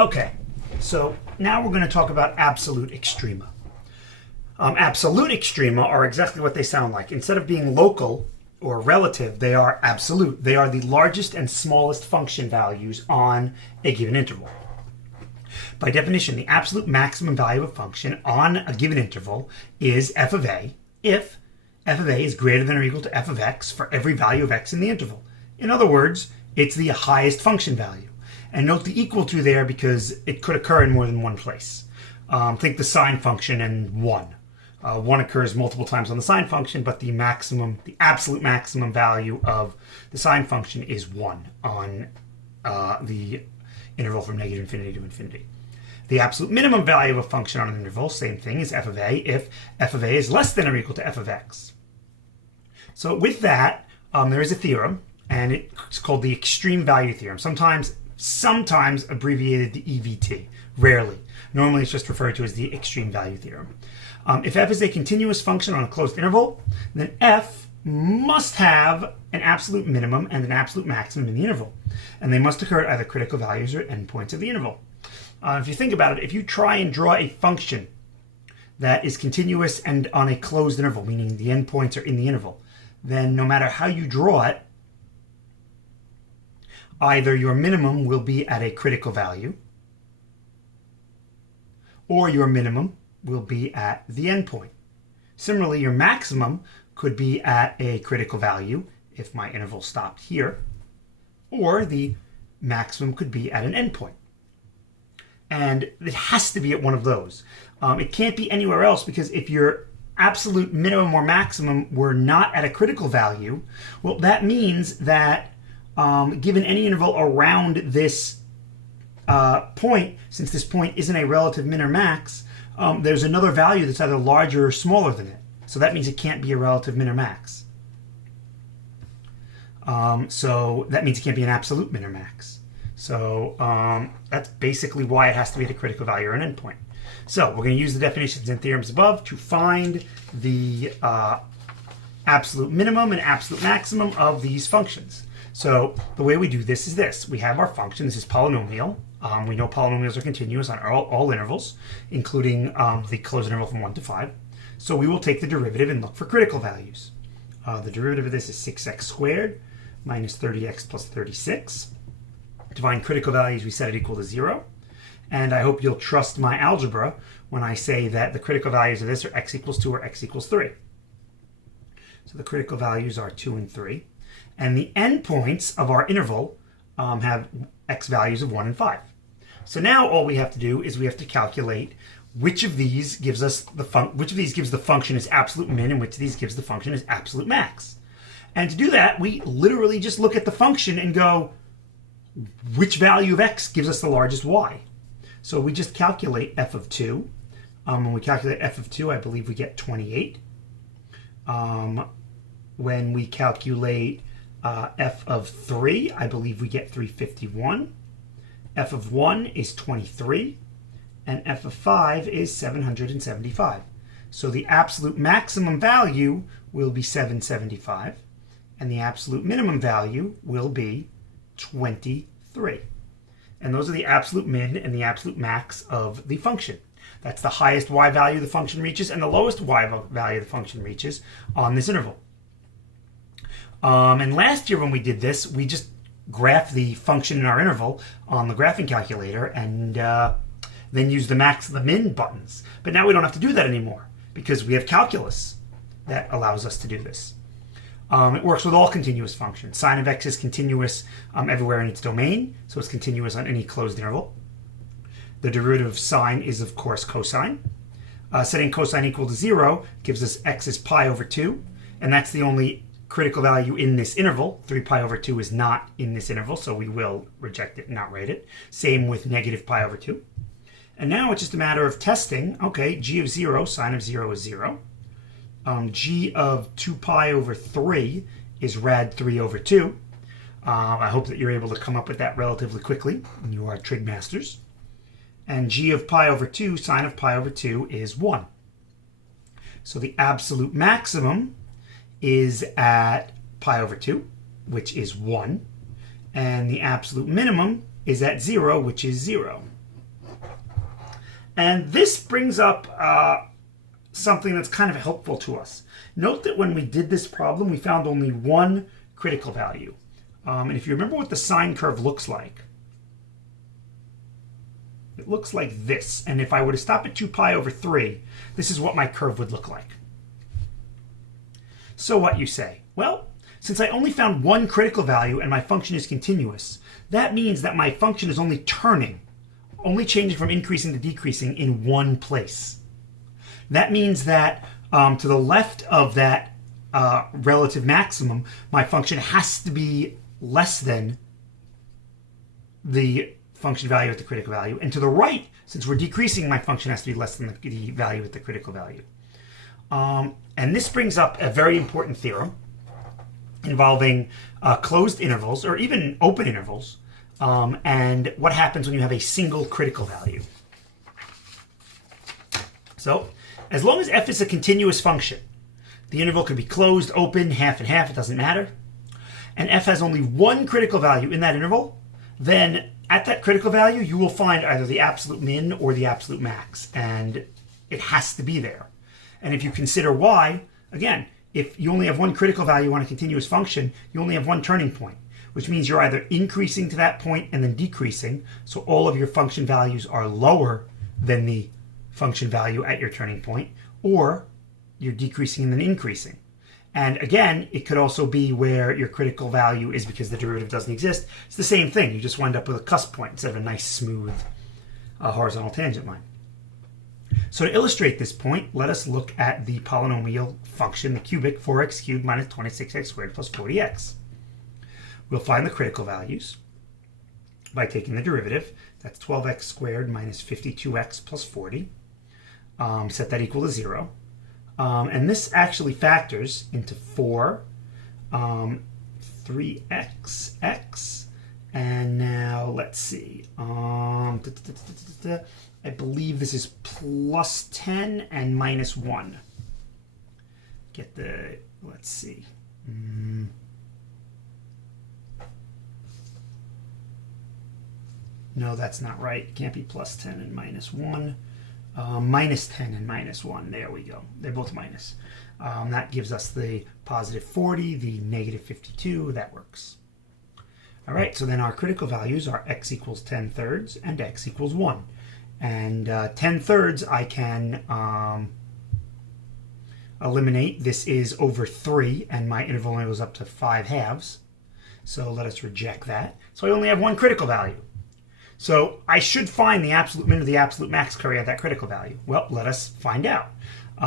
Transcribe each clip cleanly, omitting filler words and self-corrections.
Okay, so now we're going to talk about absolute extrema. Absolute extrema are exactly what they sound like. Instead of being local or relative, they are absolute. They are the largest and smallest function values on a given interval. By definition, the absolute maximum value of a function on a given interval is f of a if f of a is greater than or equal to f of x for every value of x in the interval. In other words, it's the highest function value. And note the equal to there because it could occur in more than one place. Think the sine function and 1. 1 occurs multiple times on the sine function, but the absolute maximum value of the sine function is 1 on the interval from negative infinity to infinity. The absolute minimum value of a function on an interval, same thing, is f of a if f of a is less than or equal to f of x. So with that, there is a theorem, and it's called the extreme value theorem. Sometimes abbreviated the EVT, rarely. Normally it's just referred to as the extreme value theorem. If f is a continuous function on a closed interval, then f must have an absolute minimum and an absolute maximum in the interval. And they must occur at either critical values or endpoints of the interval. If you think about it, if you try and draw a function that is continuous and on a closed interval, meaning the endpoints are in the interval, then no matter how you draw it, either your minimum will be at a critical value or your minimum will be at the endpoint. Similarly, your maximum could be at a critical value if my interval stopped here, or the maximum could be at an endpoint. And it has to be at one of those. It can't be anywhere else, because if your absolute minimum or maximum were not at a critical value, well, that means that given any interval around this point, since this point isn't a relative min or max, there's another value that's either larger or smaller than it. So that means it can't be a relative min or max. So that means it can't be an absolute min or max. So that's basically why it has to be at a critical value or an endpoint. So we're going to use the definitions and theorems above to find the absolute minimum and absolute maximum of these functions. So the way we do this is this. We have our function. This is polynomial. We know polynomials are continuous on all intervals, including the closed interval from 1 to 5. So we will take the derivative and look for critical values. The derivative of this is 6x squared minus 30x plus 36. To find critical values, we set it equal to 0. And I hope you'll trust my algebra when I say that the critical values of this are x equals 2 or x equals 3. So the critical values are 2 and 3. And the endpoints of our interval have x values of 1 and 5. So now all we have to do is we have to calculate which of these gives us which of these gives the function as absolute min and which of these gives the function as absolute max. And to do that, we literally just look at the function and go, which value of x gives us the largest y? So we just calculate f of 2. When we calculate f of 2, I believe we get 28. When we calculate f of 3, I believe we get 351. F of 1 is 23. And f of 5 is 775. So the absolute maximum value will be 775. And the absolute minimum value will be 23. And those are the absolute min and the absolute max of the function. That's the highest y value the function reaches and the lowest y value the function reaches on this interval. And last year when we did this, we just graphed the function in our interval on the graphing calculator and then use the max and the min buttons. But now we don't have to do that anymore because we have calculus that allows us to do this. It works with all continuous functions. Sine of x is continuous everywhere in its domain, so it's continuous on any closed interval. The derivative of sine is, of course, cosine. Setting cosine equal to 0 gives us x is pi over 2, and that's the only critical value in this interval. 3 pi over 2 is not in this interval, so we will reject it and not write it. Same with negative pi over 2. And now it's just a matter of testing. Okay, g of 0, sine of 0 is 0. G of 2 pi over 3 is rad 3 over 2. I hope that you're able to come up with that relatively quickly when you are trig masters. And g of pi over 2, sine of pi over 2 is 1. So the absolute maximum is at pi over 2, which is 1. And the absolute minimum is at 0, which is 0. And this brings up something that's kind of helpful to us. Note that when we did this problem, we found only one critical value. And if you remember what the sine curve looks like, it looks like this. And if I were to stop at 2 pi over 3, this is what my curve would look like. So what, you say? Well, since I only found one critical value and my function is continuous, that means that my function is only turning, only changing from increasing to decreasing in one place. That means that to the left of that relative maximum, my function has to be less than the function value at the critical value. And to the right, since we're decreasing, my function has to be less than the value at the critical value. And this brings up a very important theorem involving closed intervals, or even open intervals, and what happens when you have a single critical value. So, as long as f is a continuous function, the interval could be closed, open, half and half, it doesn't matter, and f has only one critical value in that interval, then at that critical value, you will find either the absolute min or the absolute max, and it has to be there. And if you consider why, again, if you only have one critical value on a continuous function, you only have one turning point, which means you're either increasing to that point and then decreasing, so all of your function values are lower than the function value at your turning point, or you're decreasing and then increasing. And again, it could also be where your critical value is because the derivative doesn't exist. It's the same thing. You just wind up with a cusp point instead of a nice, smooth horizontal tangent line. So to illustrate this point, let us look at the polynomial function, the cubic, 4x cubed minus 26x squared plus 40x. We'll find the critical values by taking the derivative. That's 12x squared minus 52x plus 40. Set that equal to 0. And this actually factors into 4, 3x, x, and now let's see. I believe this is plus 10 and minus 1. Get the, let's see. No, that's not right. It can't be plus 10 and minus 1. Minus 10 and minus 1. There we go. They're both minus. That gives us the positive 40, the negative 52. That works. All right, so then our critical values are x equals 10 thirds and x equals 1. And 10 thirds I can eliminate. This is over 3, and my interval only goes up to 5 halves. So let us reject that. So I only have one critical value. So I should find the absolute min or the absolute max carry at that critical value. Well, let us find out.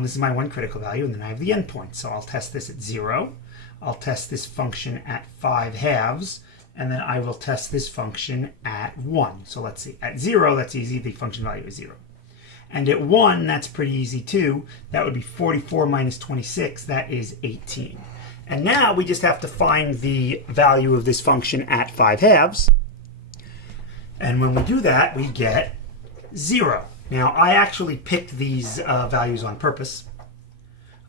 This is my one critical value, and then I have the endpoint. So I'll test this at 0. I'll test this function at 5 halves, and then I will test this function at 1. So let's see. At 0, that's easy. The function value is 0. And at 1, that's pretty easy too. That would be 44 minus 26. That is 18. And now we just have to find the value of this function at 5 halves. And when we do that, we get 0. Now, I actually picked these values on purpose.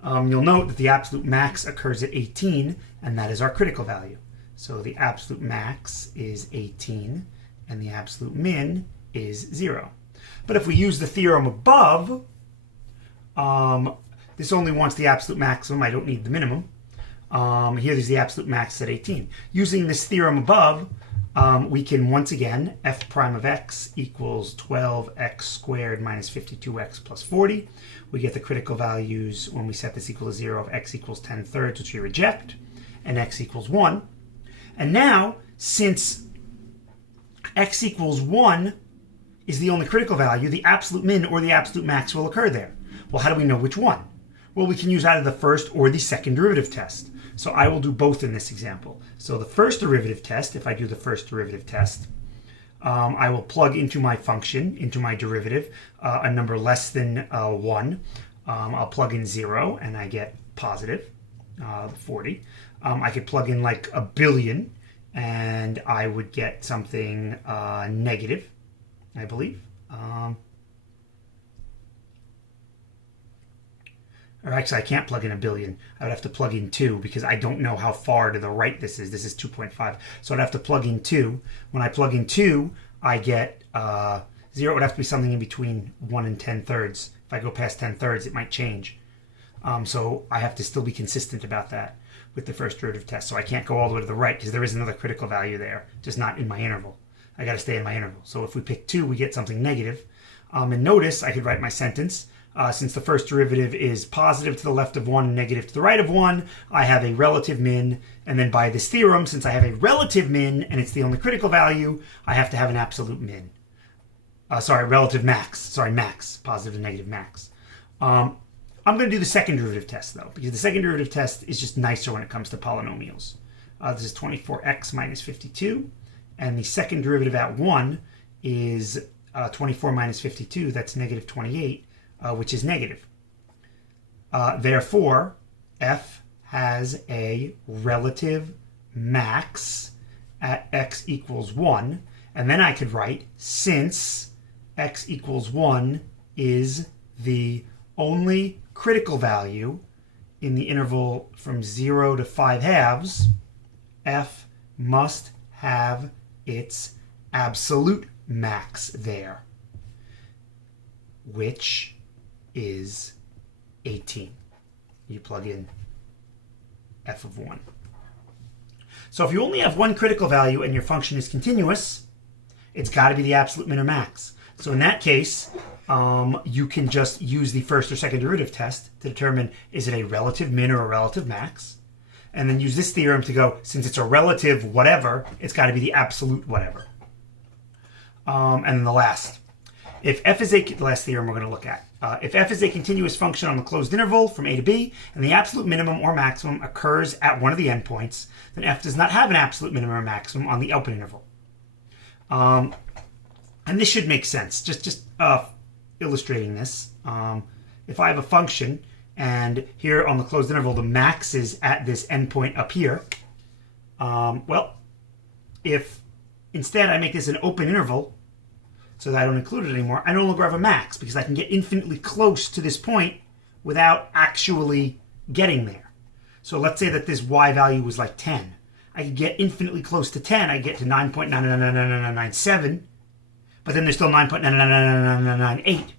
You'll note that the absolute max occurs at 18, and that is our critical value. So the absolute max is 18, and the absolute min is 0. But if we use the theorem above, this only wants the absolute maximum. I don't need the minimum. Here there's the absolute max at 18. Using this theorem above, we can once again, f prime of x equals 12x squared minus 52x plus 40. We get the critical values when we set this equal to 0 of x equals 10 thirds, which we reject, and x equals 1. And now, since x equals 1 is the only critical value, the absolute min or the absolute max will occur there. Well, how do we know which one? Well, we can use either the first or the second derivative test. So I will do both in this example. So the first derivative test, if I do the first derivative test, I will plug into my function, into my derivative, a number less than 1. I'll plug in 0, and I get positive 40. I could plug in like a billion, and I would get something negative, I believe. Or actually, I can't plug in a billion. I would have to plug in 2 because I don't know how far to the right this is. This is 2.5. So I'd have to plug in 2. When I plug in 2, I get 0 would have to be something in between 1 and 10/3. If I go past 10/3, it might change. So I have to still be consistent about that with the first derivative test. So I can't go all the way to the right because there is another critical value there, just not in my interval. I got to stay in my interval. So if we pick 2, we get something negative. And notice I could write my sentence. Since the first derivative is positive to the left of 1 and negative to the right of 1, I have a relative min. And then by this theorem, since I have a relative min and it's the only critical value, I have to have an absolute min. Relative max. Max. Positive and negative max. I'm going to do the second derivative test, though, because the second derivative test is just nicer when it comes to polynomials. This is 24x minus 52, and the second derivative at 1 is 24 minus 52, that's negative 28, which is negative. Therefore, f has a relative max at x equals 1, and then I could write, since x equals 1 is the only critical value in the interval from 0 to 5/2, f must have its absolute max there, which is 18. You plug in f of 1. So if you only have one critical value and your function is continuous, it's got to be the absolute min or max. So in that case, you can just use the first or second derivative test to determine is it a relative min or a relative max, and then use this theorem to go, since it's a relative whatever, it's got to be the absolute whatever. And then the last theorem we're going to look at. If f is a continuous function on the closed interval from a to b, and the absolute minimum or maximum occurs at one of the endpoints, then f does not have an absolute minimum or maximum on the open interval. And this should make sense. Just illustrating this. If I have a function, and here on the closed interval, the max is at this endpoint up here. Well, if instead I make this an open interval, so that I don't include it anymore, I no longer have a max because I can get infinitely close to this point without actually getting there. So let's say that this y value was like 10. I could get infinitely close to 10. I get to 9.99997, but then there's still 9.99998.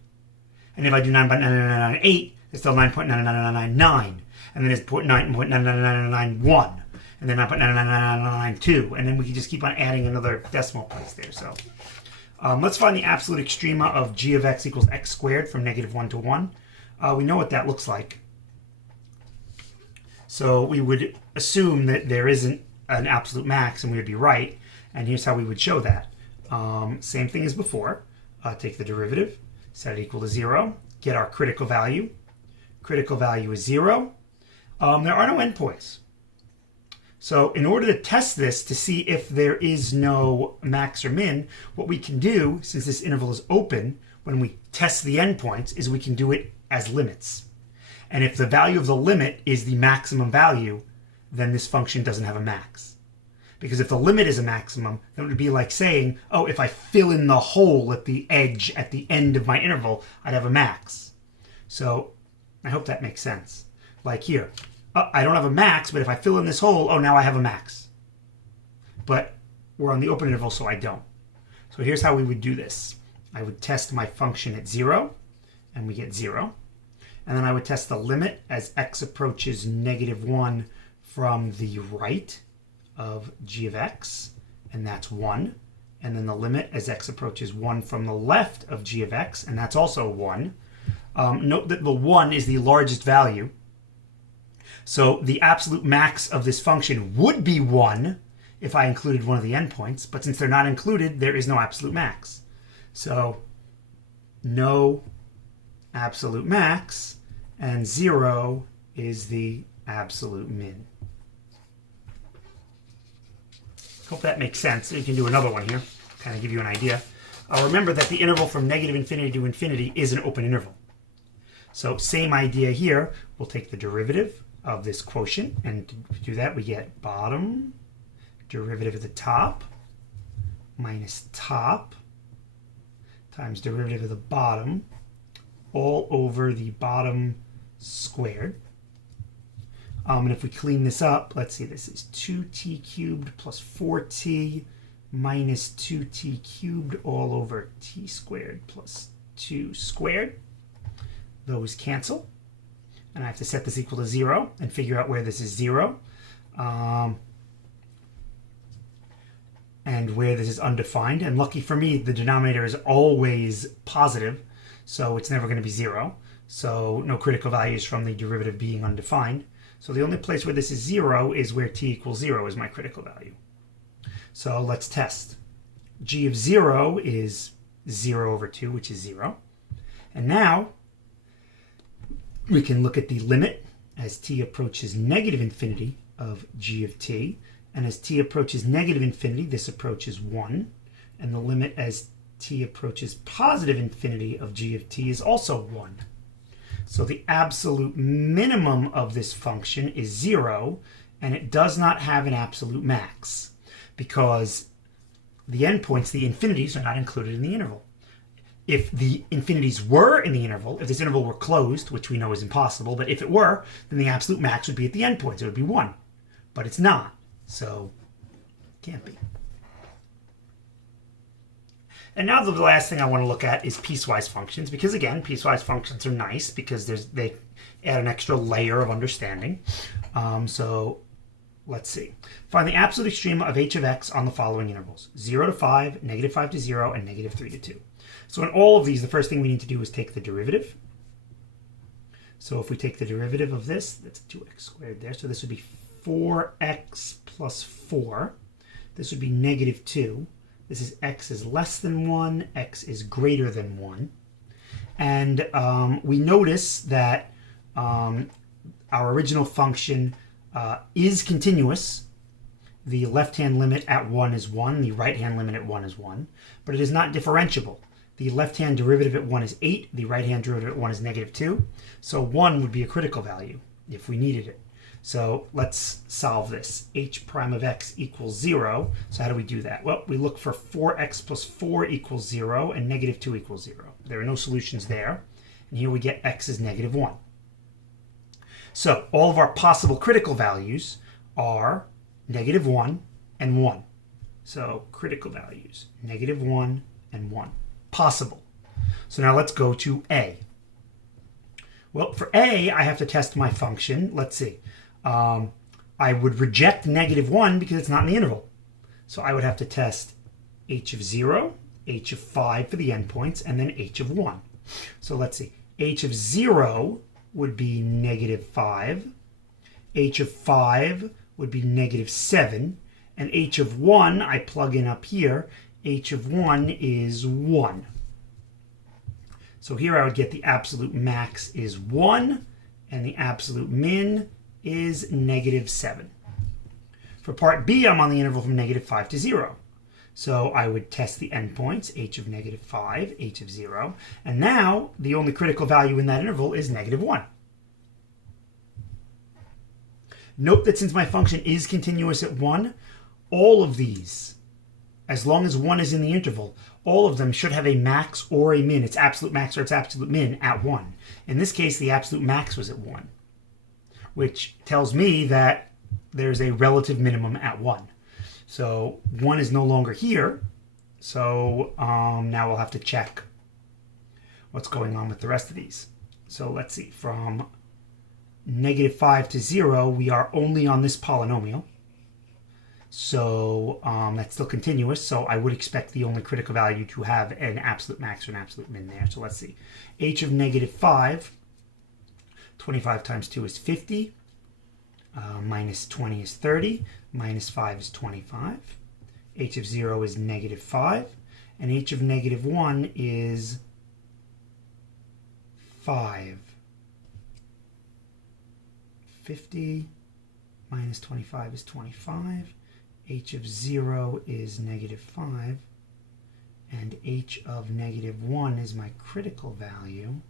And if I do 9.99998, there's still 9.99999, and then there's 9.99991, and then 9.99992, and then we can just keep on adding another decimal place there. So let's find the absolute extrema of g of x equals x squared from -1 to 1. We know what that looks like. So we would assume that there isn't an absolute max, and we would be right. And here's how we would show that. Same thing as before. Take the derivative, set it equal to 0, get our critical value. Critical value is 0. There are no endpoints. So in order to test this to see if there is no max or min, what we can do, since this interval is open, when we test the endpoints, is we can do it as limits. And if the value of the limit is the maximum value, then this function doesn't have a max. Because if the limit is a maximum, then it would be like saying, oh, if I fill in the hole at the edge at the end of my interval, I'd have a max. So I hope that makes sense. Like here, I don't have a max, but if I fill in this hole, oh, now I have a max. But we're on the open interval, so I don't. So here's how we would do this. I would test my function at 0, and we get 0. And then I would test the limit as x approaches -1 from the right of g of x, and that's 1. And then the limit as x approaches 1 from the left of g of x, and that's also 1. Note that the 1 is the largest value. So the absolute max of this function would be 1 if I included one of the endpoints, but since they're not included, there is no absolute max. So no absolute max, and 0 is the absolute min. Hope that makes sense. You can do another one here, kind of give you an idea. Remember that the interval from -infinity to infinity is an open interval. So same idea here. We'll take the derivative of this quotient, and to do that we get bottom derivative at the top minus top times derivative of the bottom all over the bottom squared. And if we clean this up, let's see, this is 2t cubed plus 4t minus 2t cubed all over t squared plus 2 squared. Those cancel. And I have to set this equal to 0 and figure out where this is 0. And where this is undefined. And lucky for me, the denominator is always positive, so it's never going to be 0. So no critical values from the derivative being undefined. So the only place where this is 0 is where t equals 0 is my critical value. So let's test. G of 0 is 0 over 2, which is 0. And now we can look at the limit as t approaches negative infinity of g of t. And as t approaches negative infinity, this approaches 1. And the limit as t approaches positive infinity of g of t is also 1. So the absolute minimum of this function is 0, and it does not have an absolute max because the endpoints, the infinities, are not included in the interval. If the infinities were in the interval, if this interval were closed, which we know is impossible, but if it were, then the absolute max would be at the endpoints. It would be 1. But it's not. So, can't be. And now the last thing I want to look at is piecewise functions, because again, piecewise functions are nice because they add an extra layer of understanding. So let's see. Find the absolute extrema of h of x on the following intervals: 0 to 5, negative 5 to 0, and negative 3 to 2. So in all of these, the first thing we need to do is take the derivative. So if we take the derivative of this, that's 2x squared there. So this would be 4x plus 4. This would be negative 2. This is x is less than 1, x is greater than 1. And we notice that our original function is continuous. The left-hand limit at 1 is 1. The right-hand limit at 1 is 1. But it is not differentiable. The left-hand derivative at 1 is 8. The right-hand derivative at 1 is negative 2. So 1 would be a critical value if we needed it. So let's solve this. H prime of x equals 0. So how do we do that? Well, we look for 4x plus 4 equals 0 and negative 2 equals 0. There are no solutions there. And here we get x is negative 1. So all of our possible critical values are negative 1 and 1. So critical values, negative 1 and 1. Possible. So now let's go to A. Well, for A, I have to test my function. Let's see. I would reject negative 1 because it's not in the interval. So I would have to test h of 0, h of 5 for the endpoints, and then h of 1. So let's see. H of 0 would be negative 5. H of 5 would be negative 7. And h of 1, I plug in up here. H of 1 is 1. So here I would get the absolute max is 1, and the absolute min is negative 7. For part B, I'm on the interval from negative 5 to 0. So I would test the endpoints, h of negative 5, h of 0. And now, the only critical value in that interval is negative 1. Note that since my function is continuous at 1, all of these, as long as 1 is in the interval, all of them should have a max or a min. It's absolute max or its absolute min at 1. In this case, the absolute max was at 1, which tells me that there's a relative minimum at 1. So 1 is no longer here. So now we'll have to check what's going on with the rest of these. So let's see. From negative 5 to 0, we are only on this polynomial. So that's still continuous. So I would expect the only critical value to have an absolute max or an absolute min there. So let's see. H of negative 5, 25 times 2 is 50. Minus 20 is 30. Minus 5 is 25. H of 0 is negative 5. And h of negative 1 is 5. 50 minus 25 is 25. H of 0 is negative 5. And h of negative 1 is my critical value.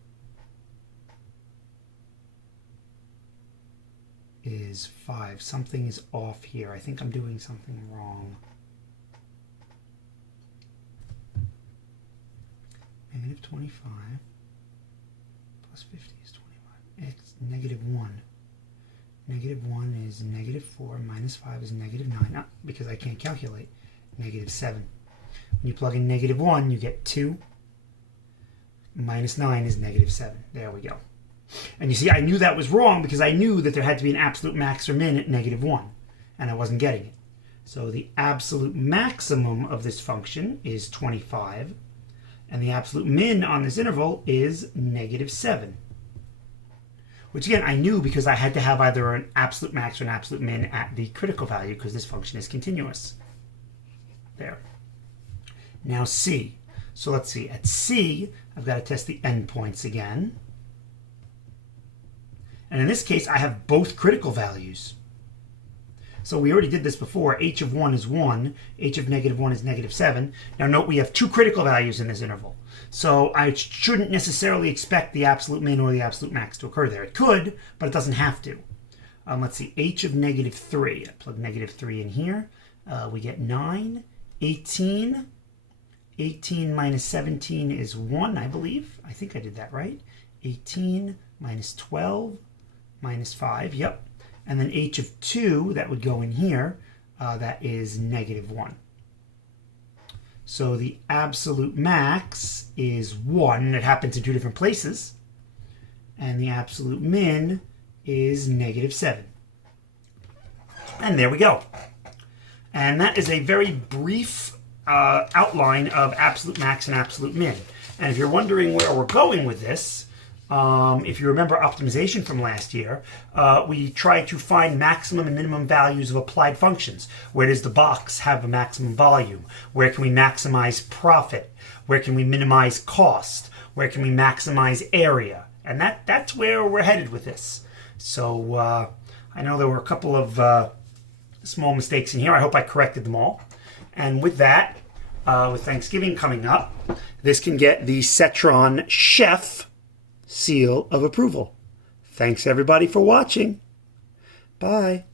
Is 5. Something is off here. I think I'm doing something wrong. Negative 25 plus 50 is 25. It's negative 1. Negative 1 is negative 4 minus 5 is negative 9. Because I can't calculate. negative 7. When you plug in negative 1, you get 2. Minus 9 is negative 7. There we go. And you see, I knew that was wrong because I knew that there had to be an absolute max or min at negative 1, and I wasn't getting it. So the absolute maximum of this function is 25, and the absolute min on this interval is negative 7. Which again, I knew because I had to have either an absolute max or an absolute min at the critical value because this function is continuous. There. Now C. So let's see. At C, I've got to test the endpoints again. And in this case, I have both critical values. So we already did this before. H of 1 is 1. H of negative 1 is negative 7. Now note we have 2 critical values in this interval. So I shouldn't necessarily expect the absolute min or the absolute max to occur there. It could, but it doesn't have to. Let's see. H of negative 3. I plug negative 3 in here. We get 9. 18. 18 minus 17 is 1, I believe. I think I did that right. 18 minus 12 minus 5. Yep. And then h of 2, that would go in here, that is negative 1. So the absolute max is 1. It happens in 2 different places. And the absolute min is negative 7. And there we go. And that is a very brief outline of absolute max and absolute min. And if you're wondering where we're going with this, if you remember optimization from last year, we tried to find maximum and minimum values of applied functions. Where does the box have a maximum volume? Where can we maximize profit? Where can we minimize cost? Where can we maximize area? And that's where we're headed with this. So I know there were a couple of small mistakes in here. I hope I corrected them all. And with that, with Thanksgiving coming up, this can get the Cetron Chef seal of approval. Thanks everybody for watching. Bye.